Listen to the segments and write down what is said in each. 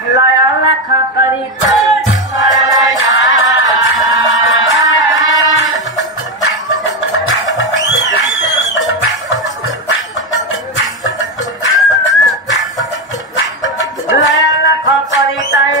লায়া লাখা কৰি লায়া লাখা কৰি তাই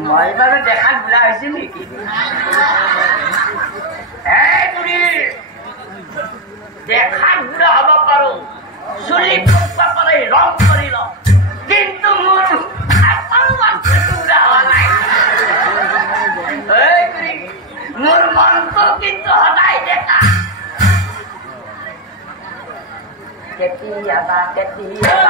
মই বাৰু দেখাত বুঢ়া হৈছে নেকি দেখাত বুঢ়া হব পাৰো চুলি কৰি ৰং কৰি ল কিন্তু মোৰ বুঢ়া হোৱা নাই মোৰ মনটো কিন্তু সদায় দেখা কেতিয়াবা কেতিয়াবা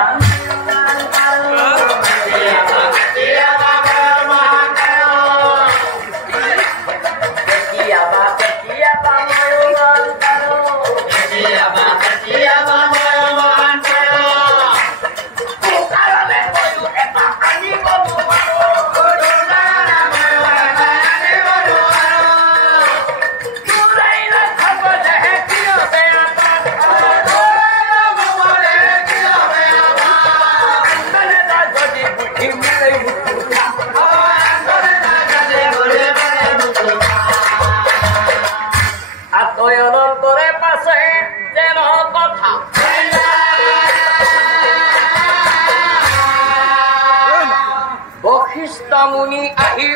মুনি আহি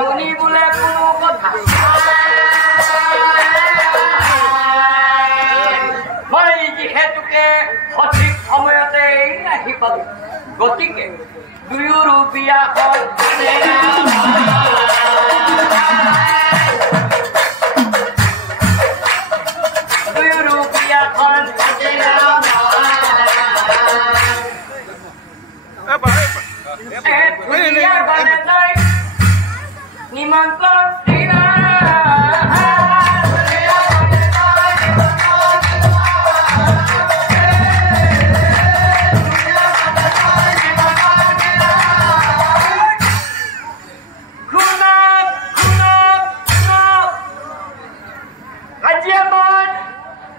মুনি বোলে কোনো কথা মই যিহেতুকে সঠিক সময়তে আহি পালো গতিকে দুয়োৰো বিয়া হ'ল নিমন্ত্রণ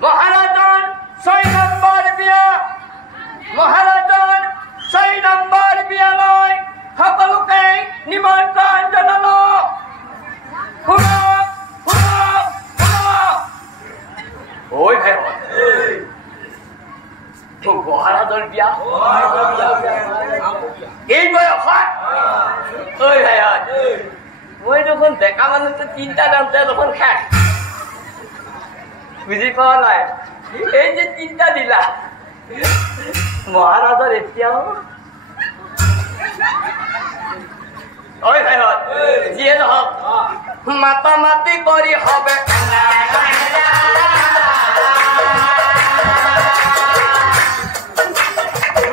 মহারাজন 6 নম্বর বিয়া মহারাজন 6 নম্বর বিয়ালৈ সকলোকে নিমন্ত্রণ জানালো ওই ভাই মহারাজন বিয়া এই বয়সত ওই ভাই মই যখন দেখা মানুষ চিন্তা দামটা তখন শেষ বুঝি পাওয়া নাই এই যে চিন্তা দিলা মহাৰাজৰ এতিয়াও ঐ ভাই যিয়ে নহওক মাতা মাতি কৰি হবে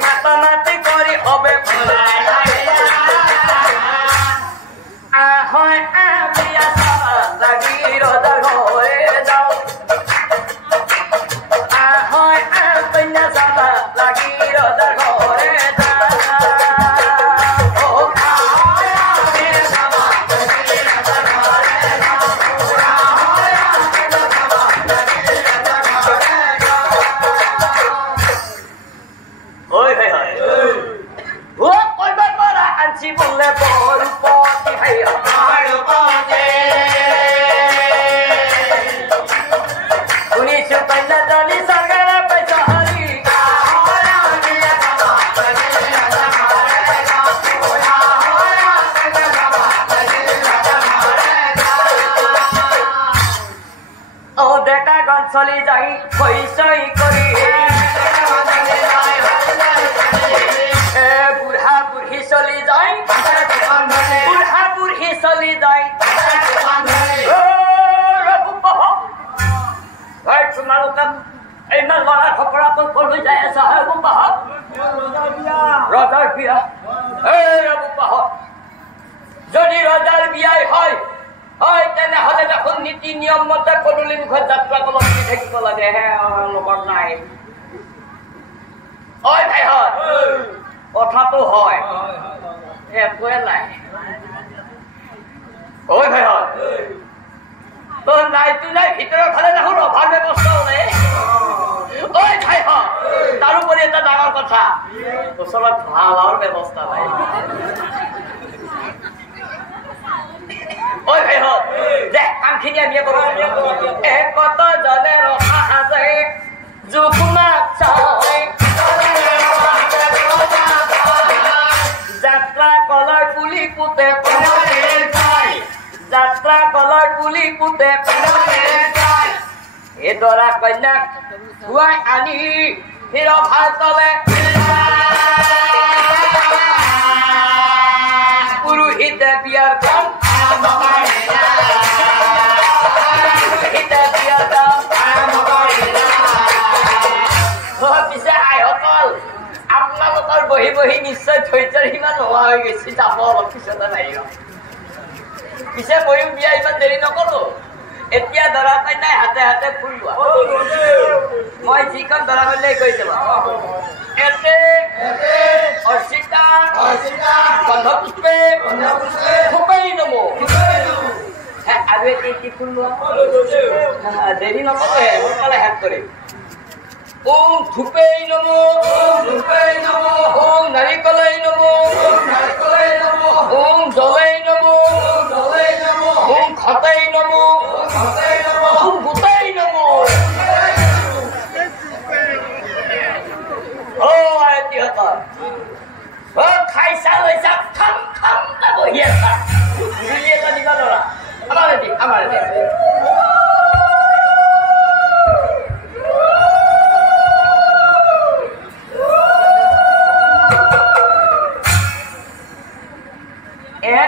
মাতা মাতি কৰি হবে হয় বিয়া লাগি ৰজাৰ ঘৰে যাওঁ হয় কন্যা যাবা লাগি ৰজাৰ ঘৰে চলি যাই পইচাই কৰি বুঢ়া বুঢ়ী চলি যায় বুঢ়া বুঢ়ী চলি যায় তোমালোকে ইমান লৰা খপৰাটো কৰি যাই আছা ৰজাৰ বিয়া যদি ৰজাৰ বিয়াই হয় হয় তেনেহলে দেখোন নীতি নিয়ম মতে পদূলি মুখত যাত্ৰা কলম থাকিব লাগে লগত নাই ঐ ভাইহঁত কথাটো হয় একোৱে নাই ঐ ভাইহঁত তোৰ নাইতো নাই ভিতৰৰ ফালে দেখোন অভাৰ ব্যৱস্থাও নাই ঐ ভাইহঁত তাৰোপৰি এটা ডাঙৰ কথা ওচৰত ভালৰ ব্যৱস্থা নাই ঐ ভাইহঁত দে কামখিনি আমি কৰো কত জনে ৰখা সাজে জোকুমাক চাই যাত্ৰা কলৰ পুলি পুতে যাত্ৰা কলৰ পুলি পুতে এই দৰা কন্যাক ধুৱাই আনি হিৰ ভাল তলে পুৰোহিতে বিয়াৰ কাম পিছে আইসকল আপোনালোকৰ বহি বহি নিশ্চয় ধৈৰ্যৰ সিমান নোহোৱা হৈ গৈছে যাব অলপ পিছতে বাহিৰ পিছে ময়ো বিয়া ইমান দেৰি নকৰো এতিয়া দৰা কন্যাই হাতে হাতে ফুল লোৱা মই যিখন দৰা কন্যাই কৈ যাবা এতে অৰ্চিতা গন্ধপুষ্পে থোপাই নমো আৰু এটি ফুল লোৱা দেৰি নকৰো সোনকালে শেষ কৰিম ওম ধূপেই নমো ওম নাৰিকলেই নমো ওম জলেই নমো ওম ঘটেই নমো ওম গোটেই নমো আয়তীসকল খাইছা লৈছা খাম খাম বহি আছা দুই এটা দিবা ল'ৰা আমাৰ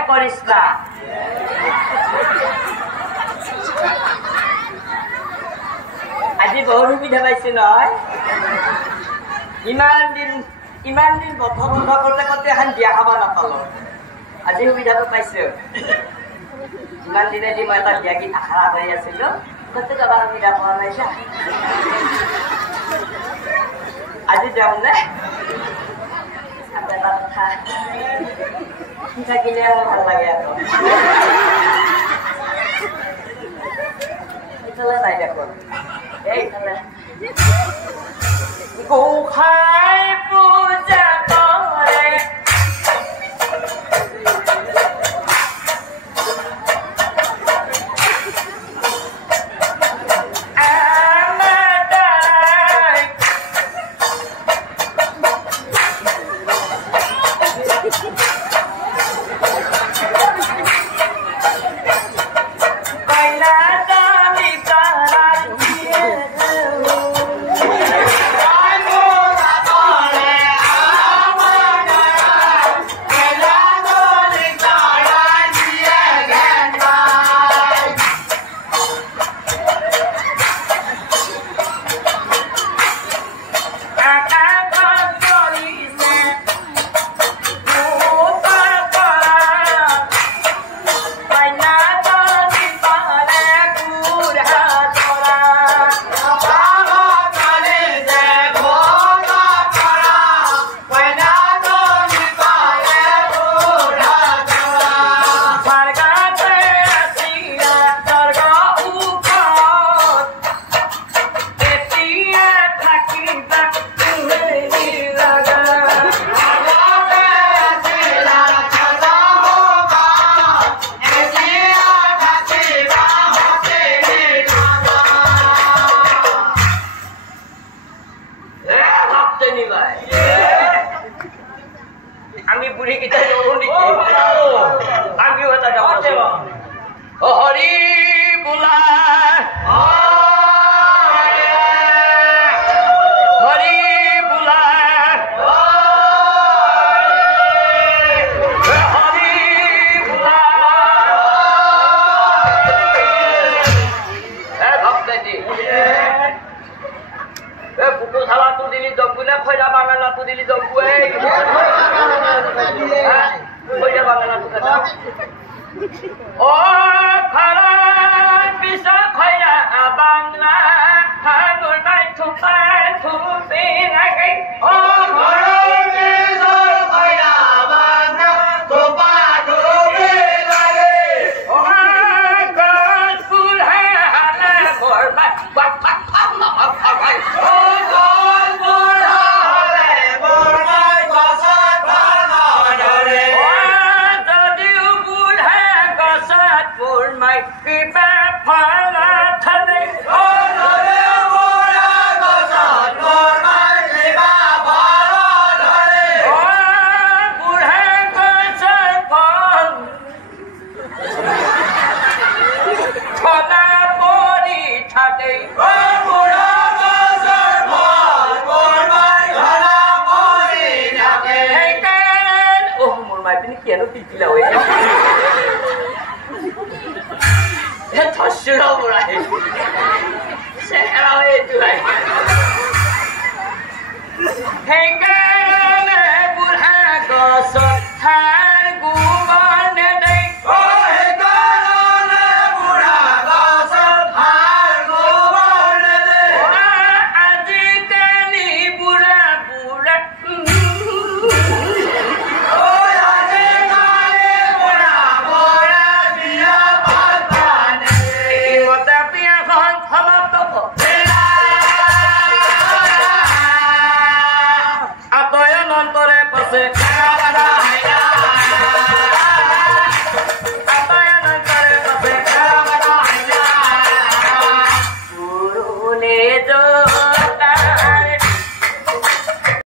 কৰিছা আজি বহু সুবিধা পাইছো নহয় ইমান দিন বন্ধ কৰোঁতে কৰোঁতে এখন বিয়া খাব নাপালো আজি সুবিধাটো পাইছো ইমান দিনেদি মই এটা বিয়া গীত আশা কৰি আছিলো কত যাবা সুবিধা পোৱা নাই আজি যাওঁ নে এটা কথা থাকিলে ভাল লাগে আকৌ এইফালে নাই দেখোন এইফালে গোসাঁই পূজা কৰে পুৰি কিটা নৰো নেকি আমিও এটা গাব ও হৰি বোলা হৰি বোলা হৰি বোলা ভক্তি বুকু থালাটো দিলি জম্বু নে খৈৰা বাঙালাটো দিলি জম্বু খৈৰা বাঙালাটো কেটা ও খৰা পিছা খৈৰা বাংলা হাগুৰ নাই থুপাই থুপি লাগে ও খৰা পিছৰ খৈৰা বাংলা থুপা থুপি লাগে ও গছ ফুল হালে মোৰ বাই Pase